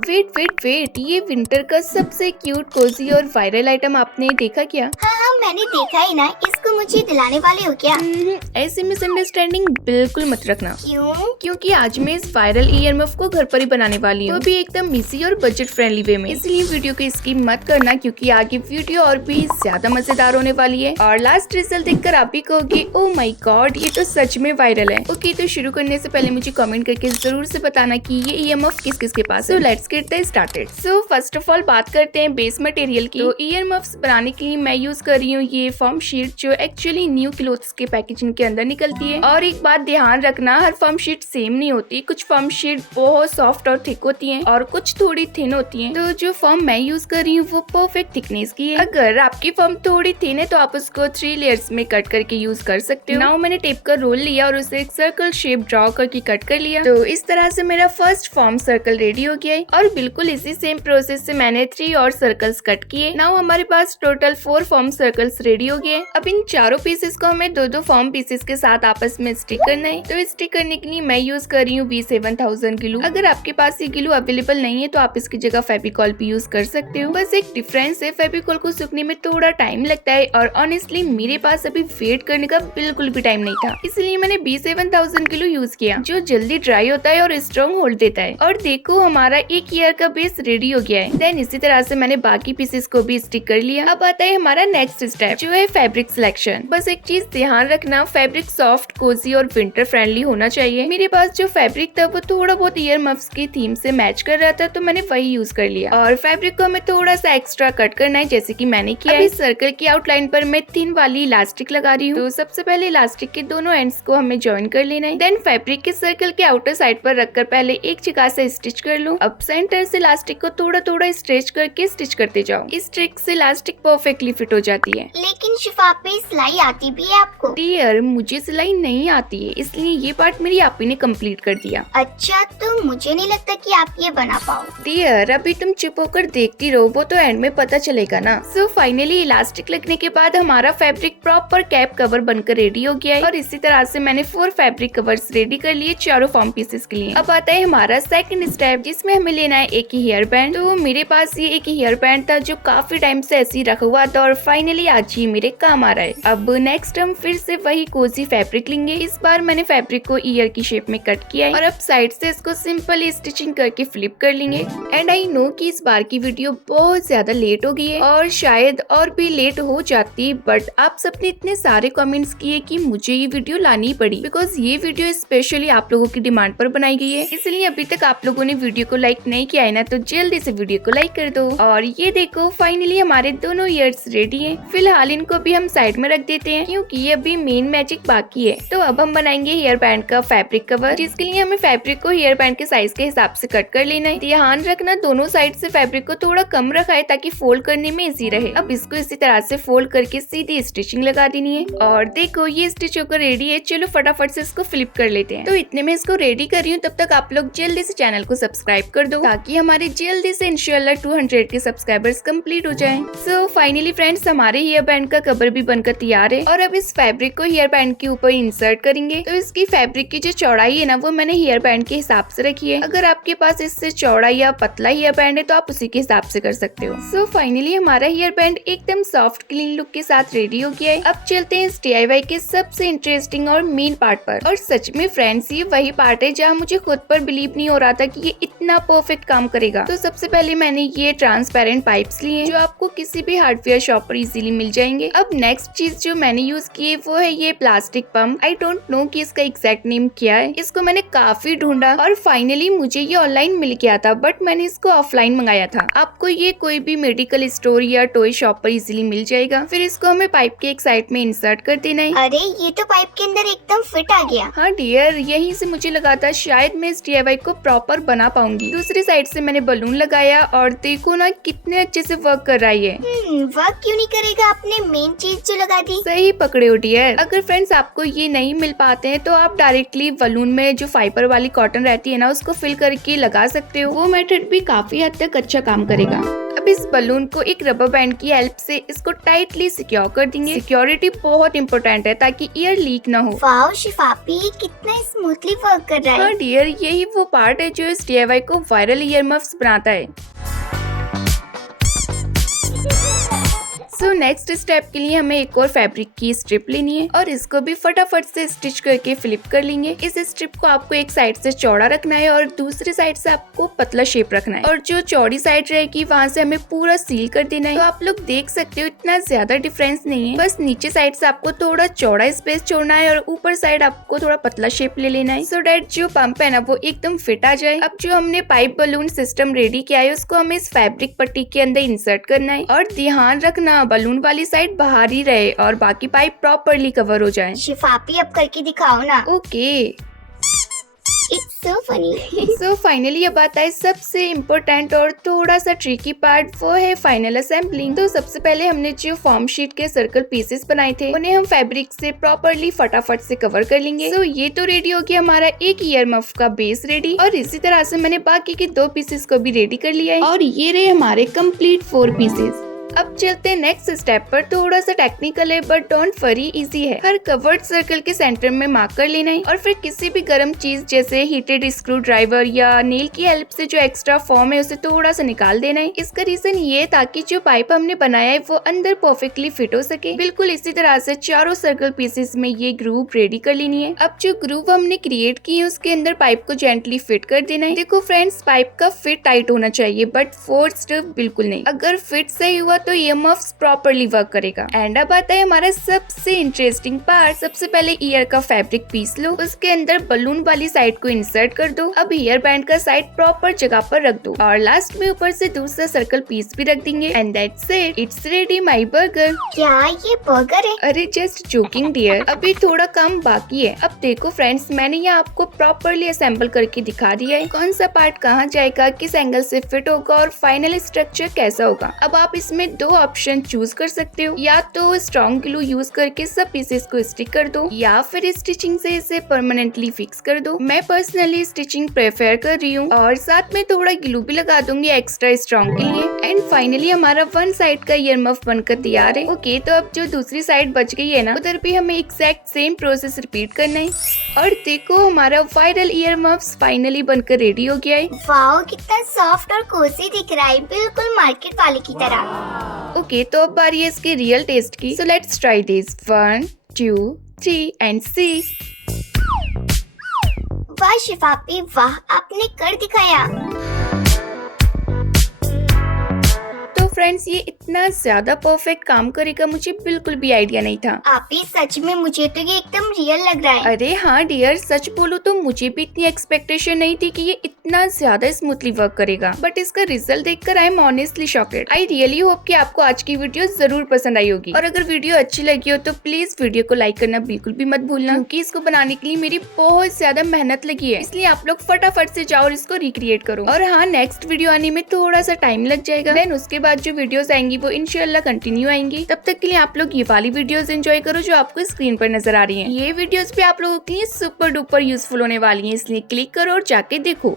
Wait wait wait, ये winter का सबसे क्यूट, कोजी और वायरल आइटम आपने देखा क्या? हाँ, मैंने देखा ही ना। इसको मुझे दिलाने वाले हो क्या? ऐसी मिसअंडरस्टैंडिंग बिल्कुल मत रखना। क्यों? क्योंकि आज मैं इस वायरल ईयर मफ को घर पर ही बनाने वाली हूँ, तो भी एकदम इजी और बजट फ्रेंडली वे में। इसलिए वीडियो को स्किप मत करना, क्योंकि आगे वीडियो और भी ज्यादा मजेदार होने वाली है। और लास्ट रिजल्ट देखकर आप भी कहोगे ओ माय गॉड, ये तो सच में वायरल है। ओके, तो शुरू करने से पहले मुझे कमेंट करके जरूर से बताना कि ये ईयर मफ किस किस के पास है। So let's get the started. So first of all बात करते हैं बेस मटेरियल की। तो ईयर मफ्स बनाने के लिए मैं यूज कर रही हूँ ये फॉर्म शीट, जो एक्चुअली न्यू क्लोथ्स के पैकेजिंग के अंदर निकलती है। और एक बात ध्यान रखना, हर फॉर्म शीट सेम नहीं होती। कुछ फॉर्म शीट बहुत सॉफ्ट और थिक होती हैं और कुछ थोड़ी थिन होती हैं। तो जो फॉर्म मैं यूज कर रही हूँ वो परफेक्ट थिकनेस की है। अगर आपकी फॉर्म थोड़ी थिन है तो आप उसको 3 लेयर्स में कट करके यूज कर सकते हो। नाउ मैंने टेप का रोल लिया और उसे एक सर्कल शेप ड्रॉ करके कट कर लिया। तो इस तरह से मेरा फर्स्ट फॉर्म सर्कल रेडी हो गया है। और बिल्कुल इसी सेम प्रोसेस से मैंने 3 और सर्कल्स कट किए। नाउ हमारे पास टोटल 4 फॉर्म सर्कल्स रेडी हो गए। अब इन चारों पीसेस को हमें दो फॉर्म पीसेस के साथ आपस में स्टिक करना है। तो स्टिक करने के लिए मैं यूज कर रही हूँ B7000 ग्लू। अगर आपके पास ये ग्लू अवेलेबल नहीं है तो आप इसकी जगह फेविकॉल भी यूज कर सकते हो। बस एक डिफरेंस है, फेविकॉल को सूखने में थोड़ा टाइम लगता है और ऑनेस्टली मेरे पास अभी वेट करने का बिल्कुल भी टाइम नहीं था, इसलिए मैंने B7000 ग्लू यूज किया, जो जल्दी ड्राई होता है और स्ट्रॉन्ग होल्ड देता है। और देखो हमारा एक ईयर का बेस रेडी हो गया है। देन इसी तरह से मैंने बाकी पीसेस को भी स्टिक कर लिया। अब आता है हमारा नेक्स्ट स्टेप, जो है फैब्रिक सिलेक्शन। बस एक चीज ध्यान रखना, फैब्रिक सॉफ्ट, कोजी और विंटर फ्रेंडली होना चाहिए। मेरे पास जो फैब्रिक था वो थोड़ा बहुत ईयर मफ्स की थीम से मैच कर रहा था, तो मैंने वही यूज कर लिया। और फैब्रिक को हमें थोड़ा सा एक्स्ट्रा कट करना है, जैसे कि मैंने किया है। इस सर्कल की आउटलाइन पर मैं थिन वाली इलास्टिक लगा रही हूँ। तो सबसे पहले इलास्टिक के दोनों एंड्स को हमें ज्वाइन कर लेना है। देन फैब्रिक के सर्कल के आउटर साइड पर रखकर पहले एक जगह से स्टिच कर लो। अब सेंटर से इलास्टिक को थोड़ा थोड़ा स्ट्रेच करके स्टिच करते जाओ। इस ट्रिक से इलास्टिक परफेक्टली फिट हो जाती है। लेकिन शिफा पे सिलाई आती भी है आपको? डियर, मुझे सिलाई नहीं आती है, इसलिए ये पार्ट मेरी आपी ने कंप्लीट कर दिया। अच्छा, तो मुझे नहीं लगता कि आप ये बना पाओ। डियर, अभी तुम चुप होकर देखती रहो, वो तो एंड में पता चलेगा ना। सो फाइनली इलास्टिक लगने के बाद हमारा फैब्रिक प्रॉपर कैप कवर बनकर रेडी हो गया है। और इसी तरह से मैंने 4 फैब्रिक कवर्स रेडी कर लिए चारों फॉर्म पीसेस के लिए। अब आता है हमारा सेकंड स्टेप, जिसमें हमें लेना है एक ही हेयर बैंड। तो मेरे पास ये एक ही हेयर बैंड था जो काफी टाइम से ऐसे ही रखा हुआ था और फाइनली आज ही मेरे काम आ रहा है। अब नेक्स्ट हम फिर से वही कोजी फैब्रिक लेंगे। इस बार मैंने फैब्रिक को ईयर की शेप में कट किया है और अब साइड से इसको सिंपली स्टिचिंग करके फ्लिप कर लेंगे। एंड आई नो कि इस बार की वीडियो बहुत ज्यादा लेट हो गई है और शायद और भी लेट हो जाती, बट आप सबने इतने सारे कमेंट्स किए कि मुझे ये वीडियो लानी पड़ी, बिकॉज ये वीडियो स्पेशली आप लोगों की डिमांड पर बनाई गई है। इसलिए अभी तक आप लोगों ने वीडियो को लाइक नहीं किया है ना, तो जल्दी से वीडियो को लाइक कर दो। और ये देखो फाइनली हमारे दोनों ईयर्स रेडी हैं। फिलहाल इनको भी हम साइड में रख देते हैं, क्योंकि अभी मेन मैजिक बाकी है। तो अब हम बनाएंगे हेयर बैंड का फैब्रिक कवर, जिसके लिए हमें फैब्रिक को हेयर बैंड के साइज के हिसाब से कट कर लेना है। ध्यान रखना, दोनों साइड से फैब्रिक को थोड़ा कम रखा है ताकि फोल्ड करने में इजी रहे। अब इसको इसी तरह से फोल्ड करके सीधी स्टिचिंग लगा देनी है। और देखो ये स्टिच होकर रेडी है। चलो फटाफट से इसको फ्लिप कर लेते हैं। तो इतने में इसको रेडी कर रही हूँ, तब तक आप लोग जल्दी से चैनल को सब्सक्राइब कर दो, ताकि हमारे जल्दी से इंशाल्लाह 200 के सब्सक्राइबर्स कंप्लीट हो जाएं। सो फाइनली फ्रेंड्स, हमारे हेयर बैंड का कवर भी बनकर तैयार है। और अब इस फैब्रिक को हेयर बैंड के ऊपर इंसर्ट करेंगे। तो इसकी फैब्रिक की जो चौड़ाई है ना, वो मैंने हेयर बैंड के हिसाब से रखी है। अगर आपके पास इससे चौड़ा या पतला हेयर बैंड है तो आप उसी के हिसाब से कर सकते हो। सो फाइनली हमारा हेयर बैंड एकदम सॉफ्ट क्लीन लुक के साथ रेडी हो गया है। अब चलते हैं इस DIY के सबसे इंटरेस्टिंग और मेन पार्ट पर। और सच में फ्रेंड्स, ये वही पार्ट है जहाँ मुझे खुद पर बिलीव नहीं हो रहा था कि ये इतना परफेक्ट काम करेगा। तो सबसे पहले मैंने ये ट्रांसपेरेंट पाइप्स लिए, जो आपको किसी भी हार्डवेयर शॉप पर इजीली मिल जाएंगे। अब नेक्स्ट चीज जो मैंने यूज की है वो है ये plastic pump. I don't know कि इसका एग्जैक्ट नेम क्या है। इसको मैंने काफी ढूंढा और फाइनली मुझे ये ऑनलाइन मिल गया था, बट मैंने इसको ऑफलाइन मंगाया था। आपको ये कोई भी मेडिकल स्टोर या टॉय शॉप पर इजीली मिल जाएगा। फिर इसको हमें पाइप के एक साइड में इंसर्ट कर देना है। अरे, ये तो पाइप के अंदर एकदम फिट आ गया। हाँ डियर, यहीं से मुझे लगा था शायद मैं इस DIY को प्रॉपर बना पाऊंगी। दूसरी साइड से मैंने बलून लगाया और देखो ना कितने अच्छे से वर्क कर रहा है। वर्क क्यों नहीं करेगा? जगह आपने मेन चीज जो लगा दी। सही पकड़े हो डियर। अगर फ्रेंड्स आपको ये नहीं मिल पाते हैं तो आप डायरेक्टली बलून में जो फाइबर वाली कॉटन रहती है ना उसको फिल करके लगा सकते हो। वो मेथड भी काफी हद तक अच्छा काम करेगा। अब इस बलून को एक रबर बैंड की हेल्प से इसको टाइटली सिक्योर कर देंगे। सिक्योरिटी बहुत इंपॉर्टेंट है ताकि एयर लीक ना हो। वाओ शिफापी, कितना स्मूथली वर्क कर रहा है। हाँ डियर, यही वो पार्ट है जो इस DIY को वायरल ईयर मफ्स बनाता है। नेक्स्ट स्टेप के लिए हमें एक और फैब्रिक की स्ट्रिप लेनी है और इसको भी फटाफट से स्टिच करके फ्लिप कर लेंगे। इस स्ट्रिप को आपको एक साइड से चौड़ा रखना है और दूसरी साइड से आपको पतला शेप रखना है और जो चौड़ी साइड रहेगी वहाँ से हमें पूरा सील कर देना है। तो आप लोग देख सकते हो इतना ज्यादा डिफरेंस नहीं है, बस नीचे साइड से आपको थोड़ा चौड़ा स्पेस छोड़ना है और ऊपर साइड आपको थोड़ा पतला शेप ले लेना है सो डैट जो पंप है ना वो एकदम फिट आ जाए। अब जो हमने पाइप बलून सिस्टम रेडी किया है उसको हमें इस फैब्रिक पट्टी के अंदर इंसर्ट करना है और ध्यान रखना बलून वाली साइड बाहर ही रहे और बाकी पाइप प्रॉपरली कवर हो जाए। शिफापी अब करके दिखाओ ना। Okay. It's so funny. So finally अब आता है सबसे इम्पोर्टेंट और थोड़ा सा ट्रिकी पार्ट, वो है फाइनल असेंबलिंग। तो सबसे पहले हमने जो फॉर्म शीट के सर्कल पीसेस बनाए थे उन्हें हम फैब्रिक से प्रॉपरली फटाफट से कवर कर लेंगे। सो ये तो रेडी हो गया हमारा एक ईयर मफ का बेस रेडी और इसी तरह से मैंने बाकी के 2 पीसेस को भी रेडी कर लिया है और ये रहे हमारे कंप्लीट 4 पीसेस। अब चलते हैं नेक्स्ट स्टेप पर। थोड़ा सा टेक्निकल है बट डोंट वरी, इजी है। हर कवर्ड सर्कल के सेंटर में मार्क कर लेना है और फिर किसी भी गर्म चीज जैसे हीटेड स्क्रू ड्राइवर या नेल की हेल्प से जो एक्स्ट्रा फॉर्म है उसे थोड़ा सा निकाल देना है। इसका रीजन ये ताकि जो पाइप हमने बनाया है वो अंदर परफेक्टली फिट हो सके। बिल्कुल इसी तरह से चारों सर्कल पीसेस में ये ग्रूव रेडी कर लेनी है। अब जो ग्रूव हमने क्रिएट की है उसके अंदर पाइप को जेंटली फिट कर देना है। देखो फ्रेंड्स, पाइप का फिट टाइट होना चाहिए बट फोर्स्ड बिल्कुल नहीं। अगर फिट सही हुआ तो ये मफ्स प्रॉपरली वर्क करेगा। एंड अब आता है हमारा सबसे इंटरेस्टिंग पार्ट। सबसे पहले ईयर का फैब्रिक पीस लो, उसके अंदर बलून वाली साइड को इंसर्ट कर दो। अब ईयर बैंड का साइड प्रॉपर जगह पर रख दो और लास्ट में ऊपर से दूसरा सर्कल पीस भी रख देंगे। And that's it, it's ready my burger. क्या ये बर्गर है? अरे जस्ट जोकिंग डियर, अभी थोड़ा काम बाकी है। अब देखो फ्रेंड्स, मैंने यहाँ आपको प्रॉपरली असेंबल करके दिखा दिया है कौन सा पार्ट कहाँ जाएगा, किस एंगल से फिट होगा और फाइनल स्ट्रक्चर कैसा होगा। अब आप इसमें 2 ऑप्शन चूज कर सकते हो, या तो स्ट्रॉन्ग ग्लू यूज करके सब पीसेस को स्टिक कर दो या फिर स्टिचिंग से इसे परमानेंटली फिक्स कर दो। मैं पर्सनली स्टिचिंग प्रेफर कर रही हूँ और साथ में थोड़ा ग्लू भी लगा दूंगी एक्स्ट्रा स्ट्रॉन्ग के लिए। एंड फाइनली हमारा 1 साइड का ईयर मफ बनकर तैयार है। ओके, तो अब जो दूसरी साइड बच गई है ना उधर भी हमें एग्जैक्ट सेम प्रोसेस रिपीट करना है। और देखो हमारा वायरल ईयर मफ्स फाइनली बनकर रेडी हो गया है। वाओ, कितना सॉफ्ट और कोजी दिख रहा है, बिल्कुल मार्केट वाले की तरह। ओके, तो अब बारी है इसके रियल टेस्ट की। So let's try this. 1 2 3 and see. वाह शिफापी वाह, आपने कर दिखाया। फ्रेंड्स, ये इतना ज्यादा परफेक्ट काम करेगा मुझे बिल्कुल भी आइडिया नहीं था। आप ही सच में, मुझे तो ये एकदम रियल लग रहा है। अरे हाँ डियर, सच बोलो तो मुझे भी इतनी एक्सपेक्टेशन नहीं थी कि ये इतना ज्यादा स्मूथली वर्क करेगा, बट इसका रिजल्ट देखकर I am honestly shocked. I really hope कि आपको आज की वीडियो जरूर पसंद आई होगी और अगर वीडियो अच्छी लगी हो तो प्लीज वीडियो को लाइक करना बिल्कुल भी मत भूलना, क्योंकि इसको बनाने के लिए मेरी बहुत ज्यादा मेहनत लगी है। इसलिए आप लोग फटाफट से जाओ और इसको रिक्रिएट करो। और हाँ, नेक्स्ट वीडियो आने में थोड़ा सा टाइम लग जाएगा, देन उसके बाद जो वीडियोस आएंगी वो इंशाल्लाह कंटिन्यू आएंगी। तब तक के लिए आप लोग ये वाली वीडियोस एंजॉय करो जो आपको स्क्रीन पर नजर आ रही हैं। ये वीडियोस भी आप लोगों के लिए सुपर डुपर यूजफुल होने वाली हैं, इसलिए क्लिक करो और जाके देखो।